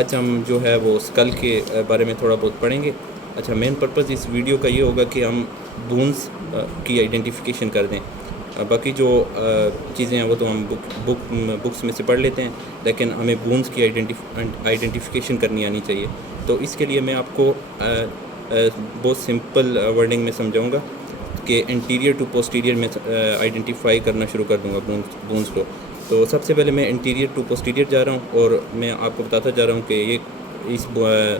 आज हम जो है वो स्कल के बारे में थोड़ा बहुत पढ़ेंगे। अच्छा, मेन पर्पज़ इस वीडियो का ये होगा कि हम बोन्स की आइडेंटिफिकेशन कर दें। बाकी जो चीज़ें हैं वो तो हम बुक्स में से पढ़ लेते हैं, लेकिन हमें बोन्स की आइडेंटिफिकेशन करनी आनी चाहिए। तो इसके लिए मैं आपको बहुत सिंपल वर्डिंग में समझाऊंगा कि इंटीरियर टू पोस्टीरियर में आइडेंटिफाई करना शुरू कर दूंगा बोन्स को। तो सबसे पहले मैं इंटीरियर टू पोस्टीरियर जा रहा हूँ और मैं आपको बताता जा रहा हूँ कि ये इस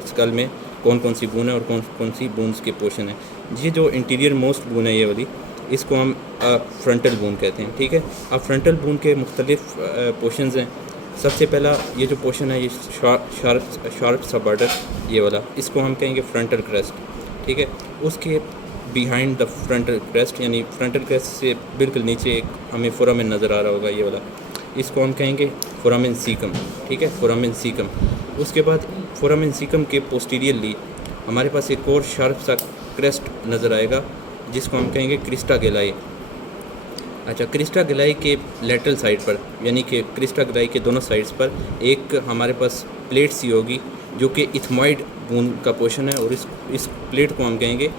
स्कल में कौन कौन सी बोन है और कौन कौन सी बोन्स के पोर्शन है। ये जो इंटीरियर मोस्ट बोन है ये वाली, इसको हम फ्रंटल बोन कहते हैं। ठीक है, अब फ्रंटल बोन के मुख्तलिफ पोर्शंस हैं। सबसे पहला ये जो पोर्शन है ये शार्प सा बॉर्डर ये वाला, इसको हम कहेंगे फ्रंटल क्रेस्ट। ठीक है, उसके बिहाइंड द फ्रंटल क्रेस्ट यानी फ्रंटल क्रेस्ट से बिल्कुल नीचे एक हमें फोरामेन नज़र आ रहा होगा ये वाला, इसको हम कहेंगे फोरामेन सीकम। ठीक है, फोरामेन सीकम। उसके बाद फोरामेन सीकम के पोस्टीरियरली हमारे पास एक और शार्प सा क्रेस्ट नज़र आएगा जिसको हम कहेंगे क्रिस्टा गेलाई। अच्छा, क्रिस्टा गेलाई के लेटरल साइड पर यानी कि क्रिस्टा गेलाई के दोनों साइड्स पर एक हमारे पास प्लेट सी होगी जो कि इथमॉइड बोन का पोर्शन है, और इस प्लेट को हम कहेंगे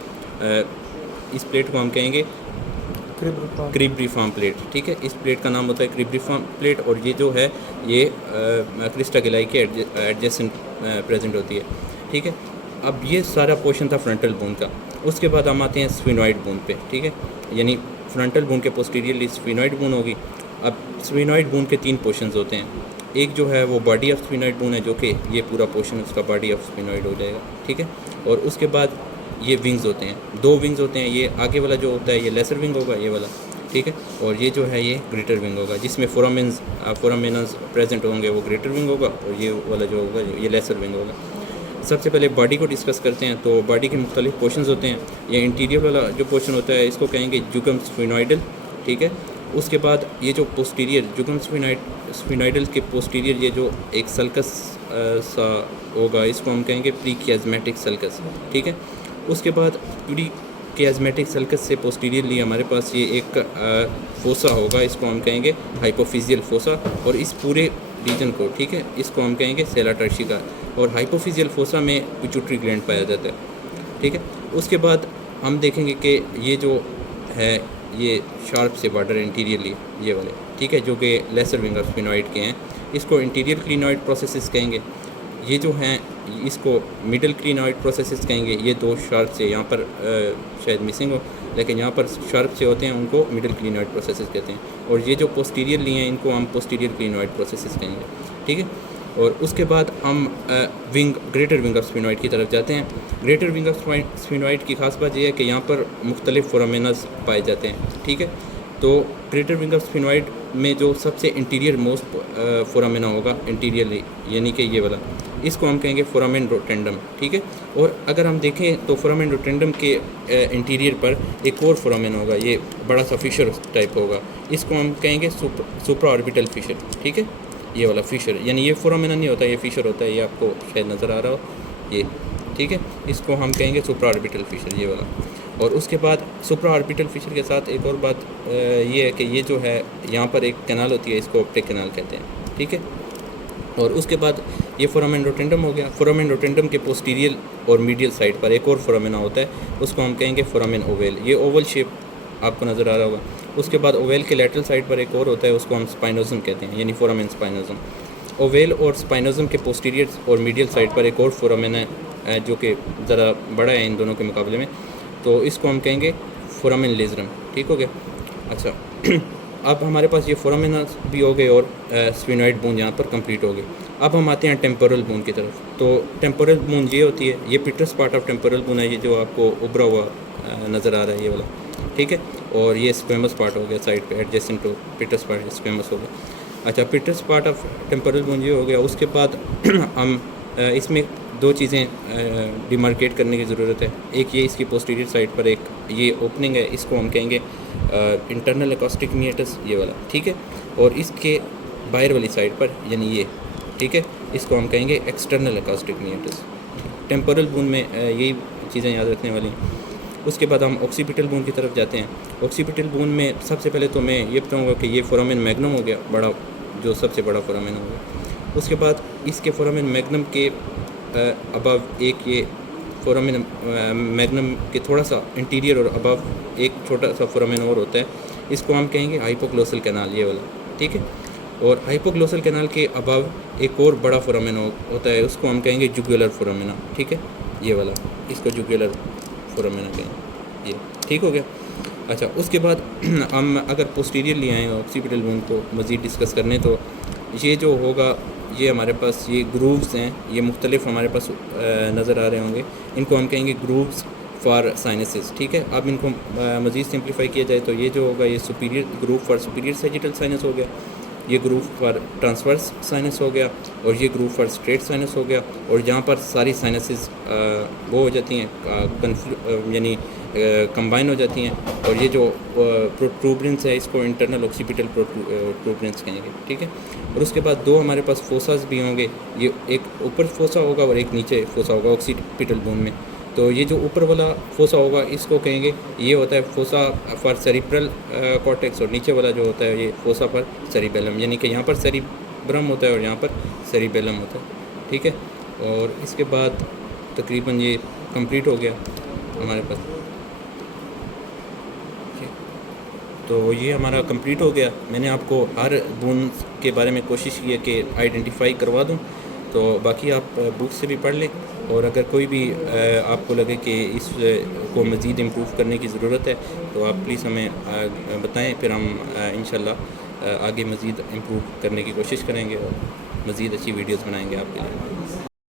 क्रीब्रिफॉर्म प्लेट। ठीक है, इस प्लेट का नाम होता है क्रीब्रिफॉर्म प्लेट, और ये जो है ये क्रिस्टा गेलाई के एडजेसेंट प्रेजेंट होती है। ठीक है, अब ये सारा पोर्शन था फ्रंटल बोन का। उसके बाद हम आते हैं स्फिनॉइड बोन पे। ठीक है, यानी फ्रंटल बोन के पोस्टीरियरली स्फिनॉइड बोन होगी। अब स्फिनॉइड बोन के तीन पोर्शंस होते हैं। एक जो है वो बॉडी ऑफ स्फिनॉइड बोन है, जो कि ये पूरा पोर्शन उसका बॉडी ऑफ स्फिनॉइड हो जाएगा। ठीक है, और उसके बाद ये विंग्स होते हैं, दो विंग्स होते हैं। ये आगे वाला जो होता है ये लेसर विंग होगा ये वाला। ठीक है, और ये जो है ये ग्रेटर विंग होगा, जिसमें फोरामेनस प्रेजेंट होंगे, वो ग्रेटर विंग होगा, और ये वाला जो होगा ये लेसर विंग होगा। सबसे पहले बॉडी को डिस्कस करते हैं। तो बॉडी के मुख्तलिफ पोर्शंस होते हैं। ये इंटीरियर वाला जो पोर्शन होता है इसको कहेंगे जुगम स्फिनॉइडल। ठीक है, उसके बाद ये जो पोस्टीरियर जुगम स्फिनॉइडल के पोस्टीरियर ये जो एक सल्कस सा होगा, इसको हम कहेंगे प्रीकियाज्मेटिक सल्कस। ठीक है, उसके बाद प्रीकियाज्मेटिक सल्कस से पोस्टीरियरली हमारे पास ये एक फोसा होगा, इसको हम कहेंगे हाइपोफिजियल फोसा, और इस पूरे रीजन को, ठीक है, इसको हम कहेंगे सेला टर्शिका, और हाइपोफिजियल फोसा में पिट्यूटरी ग्लैंड पाया जाता है। ठीक है, उसके बाद हम देखेंगे कि ये जो है ये शार्प से बॉर्डर इंटीरियरली ये वाले, ठीक है, जो कि लेसर विंग ऑफ स्फिनॉइड के हैं, इसको इंटीरियर क्लिनॉइड प्रोसेसेस कहेंगे। ये जो हैं इसको मिडल क्लिनॉइड प्रोसेसेस कहेंगे। ये दो शार्प से यहाँ पर शायद मिसिंग हो, लेकिन यहाँ पर शार्प से होते हैं, उनको मिडल क्लिनॉइड प्रोसेसेस कहते हैं। और ये जो पोस्टीरियरली हैं इनको हम पोस्टीरियर क्लिनॉइड प्रोसेसेस कहेंगे। ठीक है, और उसके बाद हम ग्रेटर विंग ऑफ स्फिनॉइड की तरफ जाते हैं। ग्रेटर विंग ऑफ स्फिनॉइड की खास बात यह है कि यहाँ पर मुख्तलिफ फोरामेनस पाए जाते हैं। ठीक है, तो ग्रेटर विंग ऑफ स्फिनॉइड में जो सबसे इंटीरियर मोस्ट फोरामेना होगा इंटीरियरली, यानी कि ये वाला, इसको हम कहेंगे फोरामेन रोटेंडम। ठीक है, और अगर हम देखें तो फोरामेन रोटेंडम के इंटीरियर पर एक और फोरामेन होगा, ये बड़ा सा फिशर टाइप होगा, इसको हम कहेंगे सुप्रा ऑर्बिटल फिशर। ठीक है, ये वाला फिशर, यानी ये फोरामेना नहीं होता, ये फिशर होता है, ये आपको शायद नज़र आ रहा हो ये। ठीक है, इसको हम कहेंगे सुप्रा ऑर्बिटल फिशर ये वाला। और उसके बाद सुप्रा ऑर्बिटल फिशर के साथ एक और बात ये है कि ये जो है यहाँ पर एक कैनाल होती है, इसको ऑप्टिक कैनाल कहते हैं। ठीक है, और उसके बाद ये फोरामेन रोटेंडम हो गया। फोरामेन रोटेंडम के पोस्टीरियर और मीडियल साइड पर एक और फोरामेना होता है, उसको हम कहेंगे फोरामेन ओवेल। ये ओवल शेप आपको नज़र आ रहा होगा। उसके बाद ओवेल के लेटरल साइड पर एक और होता है, उसको हम स्पाइनोजम कहते हैं, यानी फोरामेन स्पाइनोजम। ओवेल और स्पाइनोजम के पोस्टीरियर और मीडियल साइड पर एक और फोरामेन है जो कि ज़रा बड़ा है इन दोनों के मुकाबले में, तो इसको हम कहेंगे फोरामेन लेजरम। ठीक हो गया। अच्छा अब हमारे पास ये फोरामेना भी हो गए और स्फिनॉइड बोन यहाँ पर कंप्लीट हो गए। अब हम आते हैं टेम्पोरल बोन की तरफ। तो टेम्पोरल बोन ये होती है, ये पिटस पार्ट ऑफ टेम्पोरल बोन है, ये जो आपको उभरा हुआ नज़र आ रहा है ये वाला। ठीक है, और ये स्क्वेमस पार्ट हो गया साइड पे एडजेसेंट टू पिटस पार्ट, स्क्वेमस हो गया। अच्छा, पिटस पार्ट ऑफ टेम्पोरल बोन ये हो गया। उसके बाद हम इसमें दो चीज़ें डिमार्केट करने की ज़रूरत है। एक ये इसकी पोस्टीरियर साइड पर एक ये ओपनिंग है, इसको हम कहेंगे इंटरनल एकॉस्टिक मीएटस ये वाला। ठीक है, और इसके बाहर वाली साइड पर यानी ये, ठीक है, इसको हम कहेंगे एक्सटर्नल एकॉस्टिक मीएटस। टेम्पोरल बोन में यही चीज़ें याद रखने वाली हैं। उसके बाद हम ऑक्सीपिटल बोन की तरफ जाते हैं। ऑक्सीपिटल बोन में सबसे पहले तो मैं ये बताऊँगा कि ये फोरामेन मैग्नम हो गया, बड़ा जो सबसे बड़ा फोरामेन होगा। उसके बाद इसके फोरामेन मैग्नम के अबव एक ये फोरामेन मैग्नम के थोड़ा सा इंटीरियर और अबव एक छोटा सा फोरामेन और होता है, इसको हम कहेंगे हाइपोग्लोसल कैनाल, ये वाला, ठीक है। और हाइपोग्लोसल कैनाल के अबव एक और बड़ा फोरामेन होता है, उसको हम कहेंगे जुगुलर फोरामेना, ठीक है, ये वाला, इसको जुगुलर फोरामेना कहेंगे, ये ठीक हो गया। अच्छा, उसके बाद हम अगर पोस्टीरियरली आए ऑक्सीपिटल बोन को मज़ीद डिस्कस करने, तो ये जो होगा, ये हमारे पास ये ग्रूव्स हैं, ये मुख्तलिफ हमारे पास नज़र आ रहे होंगे, इनको हम कहेंगे ग्रूव्स फॉर साइनसेस, ठीक है। अब इनको मज़ीद सिंप्लीफाई किया जाए तो ये जो होगा, ये superior groove for superior sagittal sinus हो गया, ये ग्रूव फॉर ट्रांसवर्स साइनस हो गया, और ये ग्रूव फॉर स्ट्रेट साइनस हो गया। और जहाँ पर सारी साइनसेस वो हो जाती हैं, यानी कंबाइन हो जाती हैं, और ये जो प्रोट्रूबरेंस है, इसको इंटरनल ऑक्सीपिटल प्रोट्रूबरेंस कहेंगे, ठीक है। और उसके बाद दो हमारे पास फोसास भी होंगे, ये एक ऊपर फोसा होगा और एक नीचे फोसा होगा ऑक्सीपिटल बोन में। तो ये जो ऊपर वाला फोसा होगा, इसको कहेंगे, ये होता है फोसा फॉर सेरिब्रल कॉर्टेक्स, और नीचे वाला जो होता है ये फोसा फॉर सेरिबेलम, यानी कि यहाँ पर सेरिब्रम होता है और यहाँ पर सेरिबेलम होता है, ठीक है। और इसके बाद तकरीबन ये कंप्लीट हो गया हमारे पास, तो ये हमारा कंप्लीट हो गया। मैंने आपको हर बोन के बारे में कोशिश की है कि आइडेंटिफाई करवा दूँ, तो बाकी आप बुक से भी पढ़ लें, और अगर कोई भी आपको लगे कि इस को मज़ीद इम्प्रूव करने की ज़रूरत है, तो आप प्लीज़ हमें बताएं, फिर हम इंशाल्लाह आगे मज़ीद इम्प्रूव करने की कोशिश करेंगे और मज़ीद अच्छी वीडियोस बनाएंगे आपके लिए।